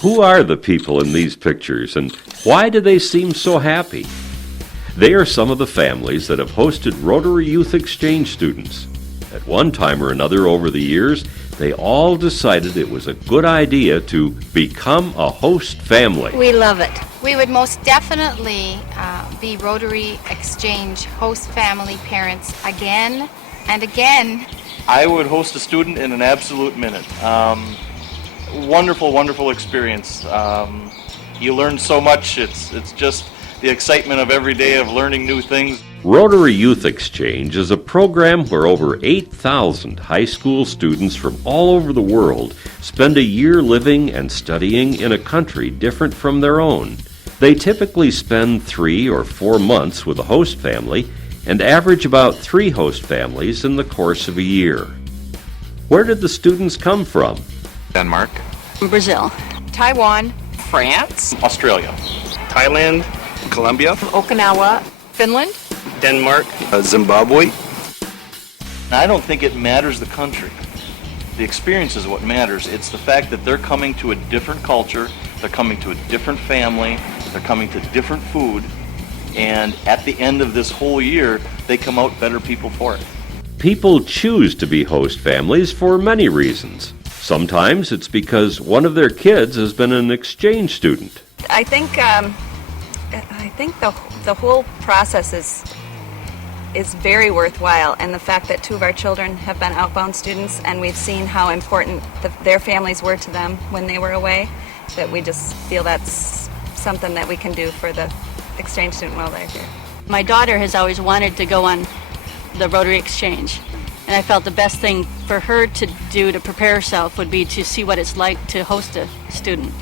Who are the people in these pictures, and why do they seem so happy? They are some of the families that have hosted Rotary Youth Exchange students. At one time or another over the years, they all decided it was a good idea to become a host family. We love it. We would most definitely be Rotary Exchange host family parents again and again. I would host a student in an absolute minute. Wonderful, wonderful experience. You learn so much. It's just the excitement of every day of learning new things. Rotary Youth Exchange is a program where over 8,000 high school students from all over the world spend a year living and studying in a country different from their own. They typically spend 3 or 4 months with a host family and average about 3 host families in the course of a year. Where did the students come from? Denmark, Brazil, Taiwan, France, Australia, Thailand, Colombia, Okinawa, Finland, Denmark, Zimbabwe. And I don't think it matters the country. The experience is what matters. It's the fact that they're coming to a different culture, they're coming to a different family, they're coming to different food, and at the end of this whole year, they come out better people for it. People choose to be host families for many reasons. Sometimes it's because one of their kids has been an exchange student. I think the whole process is very worthwhile, and the fact that 2 of our children have been outbound students, and we've seen how important their families were to them when they were away, that we just feel that's something that we can do for the exchange student while they're here. My daughter has always wanted to go on the Rotary Exchange, and I felt the best thing for her to do to prepare herself would be to see what it's like to host a student.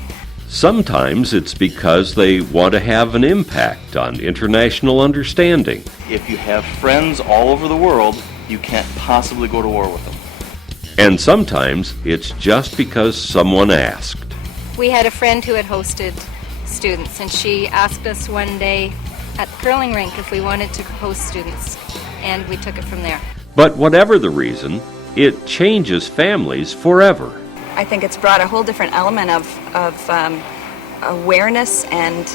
Sometimes it's because they want to have an impact on international understanding. If you have friends all over the world, you can't possibly go to war with them. And sometimes it's just because someone asked. We had a friend who had hosted students, and she asked us one day at the curling rink if we wanted to host students, and we took it from there. But whatever the reason, it changes families forever. I think it's brought a whole different element of awareness and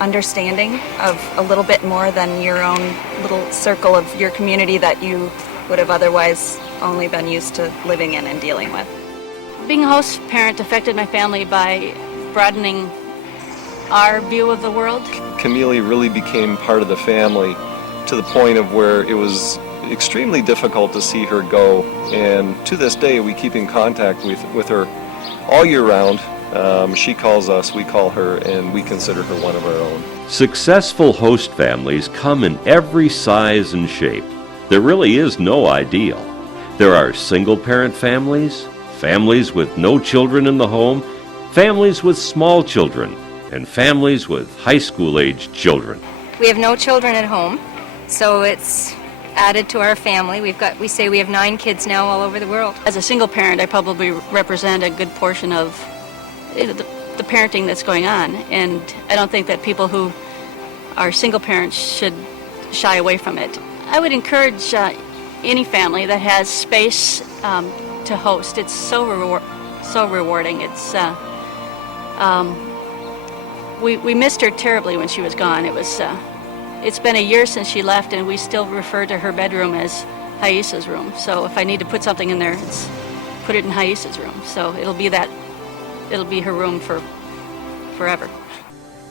understanding of a little bit more than your own little circle of your community that you would have otherwise only been used to living in and dealing with. Being a host parent affected my family by broadening our view of the world. Camille really became part of the family to the point of where it was extremely difficult to see her go, and to this day we keep in contact with her all year round. She calls us, we call her, and we consider her one of our own. Successful host families come in every size and shape. There really is no ideal. There are single-parent families, families with no children in the home, families with small children, and families with high school-aged children. We have no children at home, so it's added to our family. We say we have 9 kids now all over the world. As a single parent, I probably represent a good portion of the parenting that's going on, and I don't think that people who are single parents should shy away from it. I would encourage any family that has space to host. It's so rewarding. It's we missed her terribly when she was gone. It's been a year since she left, and we still refer to her bedroom as Haisa's room. So if I need to put something in there, put it in Haisa's room. So it'll be her room for forever.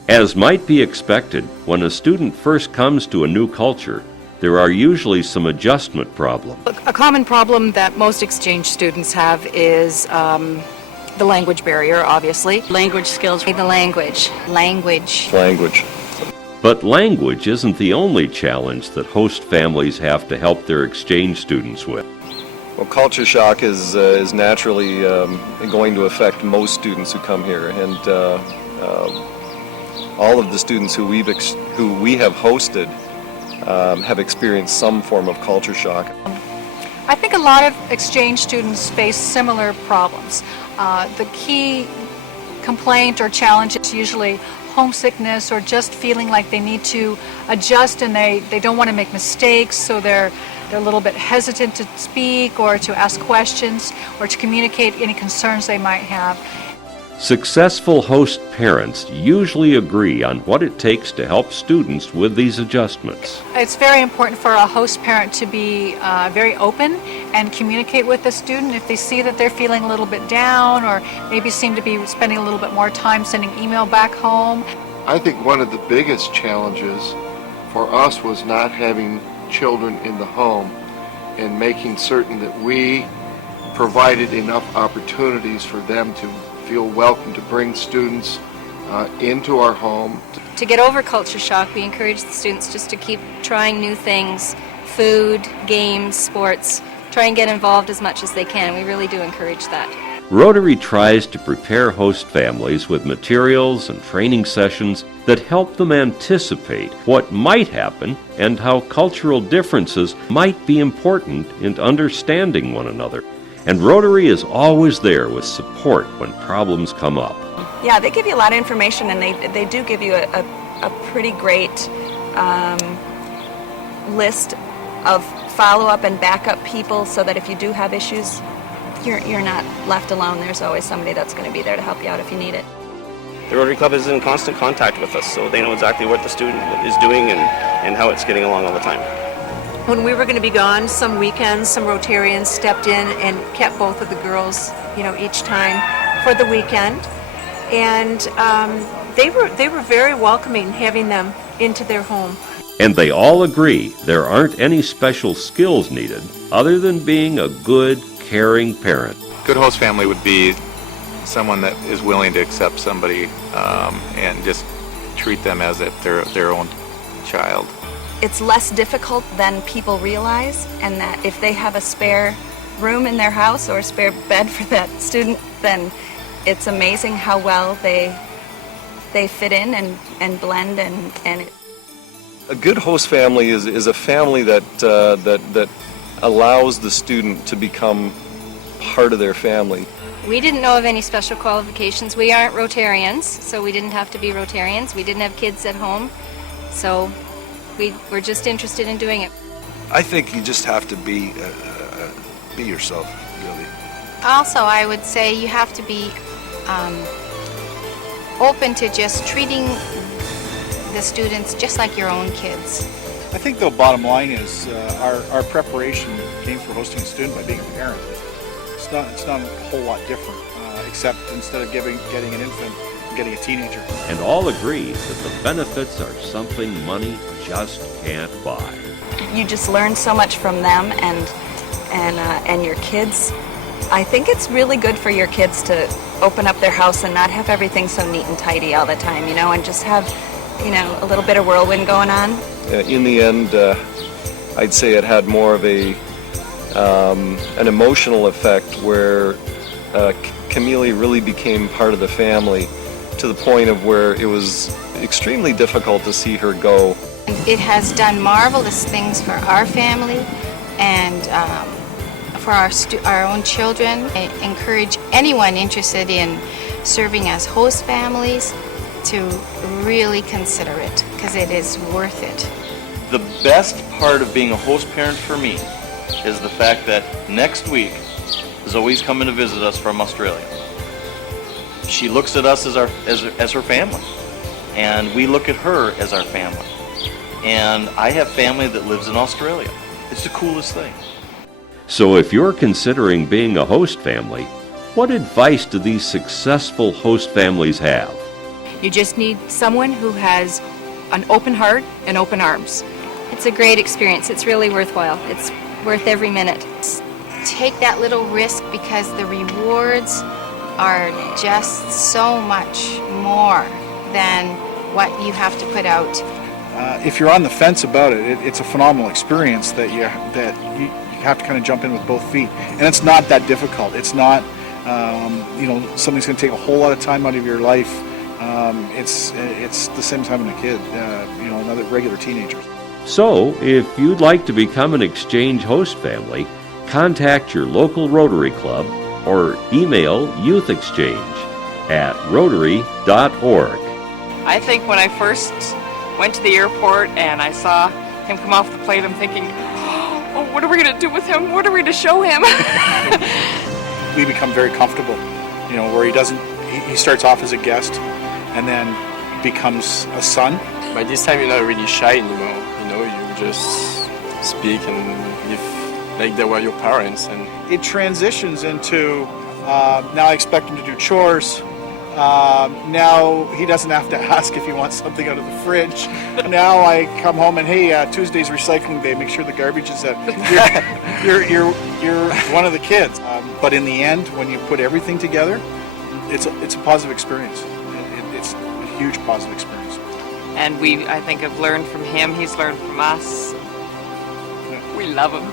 As might be expected, when a student first comes to a new culture, there are usually some adjustment problems. A common problem that most exchange students have is the language barrier, obviously. Language skills. The language. But language isn't the only challenge that host families have to help their exchange students with. Well, culture shock is naturally going to affect most students who come here, and all of the students who we have hosted have experienced some form of culture shock. I think a lot of exchange students face similar problems. The key complaint or challenge is usually homesickness, or just feeling like they need to adjust and they don't want to make mistakes, so they're a little bit hesitant to speak or to ask questions or to communicate any concerns they might have. Successful host parents usually agree on what it takes to help students with these adjustments. It's very important for a host parent to be very open and communicate with the student if they see that they're feeling a little bit down or maybe seem to be spending a little bit more time sending email back home. I think one of the biggest challenges for us was not having children in the home and making certain that we provided enough opportunities for them to feel welcome to bring students into our home. To get over culture shock, we encourage the students just to keep trying new things, food, games, sports, try and get involved as much as they can. We really do encourage that. Rotary tries to prepare host families with materials and training sessions that help them anticipate what might happen and how cultural differences might be important in understanding one another. And Rotary is always there with support when problems come up. Yeah, they give you a lot of information, and they do give you a pretty great list of follow-up and backup people so that if you do have issues, you're not left alone. There's always somebody that's going to be there to help you out if you need it. The Rotary Club is in constant contact with us, so they know exactly what the student is doing and how it's getting along all the time. When we were going to be gone, some weekends, some Rotarians stepped in and kept both of the girls, each time for the weekend. And they were very welcoming having them into their home. And they all agree there aren't any special skills needed other than being a good, caring parent. Good host family would be someone that is willing to accept somebody and just treat them as if they're their own child. It's less difficult than people realize, and that if they have a spare room in their house or a spare bed for that student, then it's amazing how well they fit in and blend and it. A good host family is a family that allows the student to become part of their family. We didn't know of any special qualifications. We aren't Rotarians, so we didn't have to be Rotarians. We didn't have kids at home, so we were just interested in doing it. I think you just have to be yourself, really. Also, I would say you have to be open to just treating the students just like your own kids. I think the bottom line is our preparation came for hosting a student by being a parent. It's not a whole lot different, except instead of getting an infant, getting a teenager. And all agree that the benefits are something money just can't buy. You just learn so much from them and your kids. I think it's really good for your kids to open up their house and not have everything so neat and tidy all the time, and just have, a little bit of whirlwind going on. In the end, I'd say it had more of an emotional effect where Camille really became part of the family to the point of where it was extremely difficult to see her go. It has done marvelous things for our family and for our own children. I encourage anyone interested in serving as host families to really consider it, because it is worth it. The best part of being a host parent for me is the fact that next week Zoe's coming to visit us from Australia. She looks at us as her family, and we look at her as our family. And I have family that lives in Australia. It's the coolest thing. So if you're considering being a host family, what advice do these successful host families have? You just need someone who has an open heart and open arms. It's a great experience. It's really worthwhile. It's worth every minute. Take that little risk because the rewards are just so much more than what you have to put out. If you're on the fence about it, it's a phenomenal experience that you have to kind of jump in with both feet. And it's not that difficult. It's not, something's going to take a whole lot of time out of your life. It's the same as having a kid, another regular teenager. So, if you'd like to become an exchange host family, contact your local Rotary Club or email youthexchange@rotary.org. I think when I first went to the airport and I saw him come off the plane, I'm thinking, oh, what are we going to do with him? What are we to show him? We become very comfortable, where he doesn't he starts off as a guest and then becomes a son. By this time, you're not really shy anymore. You just speak and live like they were your parents. And it transitions into now I expect him to do chores. Now he doesn't have to ask if he wants something out of the fridge. Now I come home and hey, Tuesday's recycling day. Make sure the garbage is out. You're one of the kids. But in the end, when you put everything together, it's a positive experience. It's a huge positive experience. And I think, have learned from him. He's learned from us. We love him.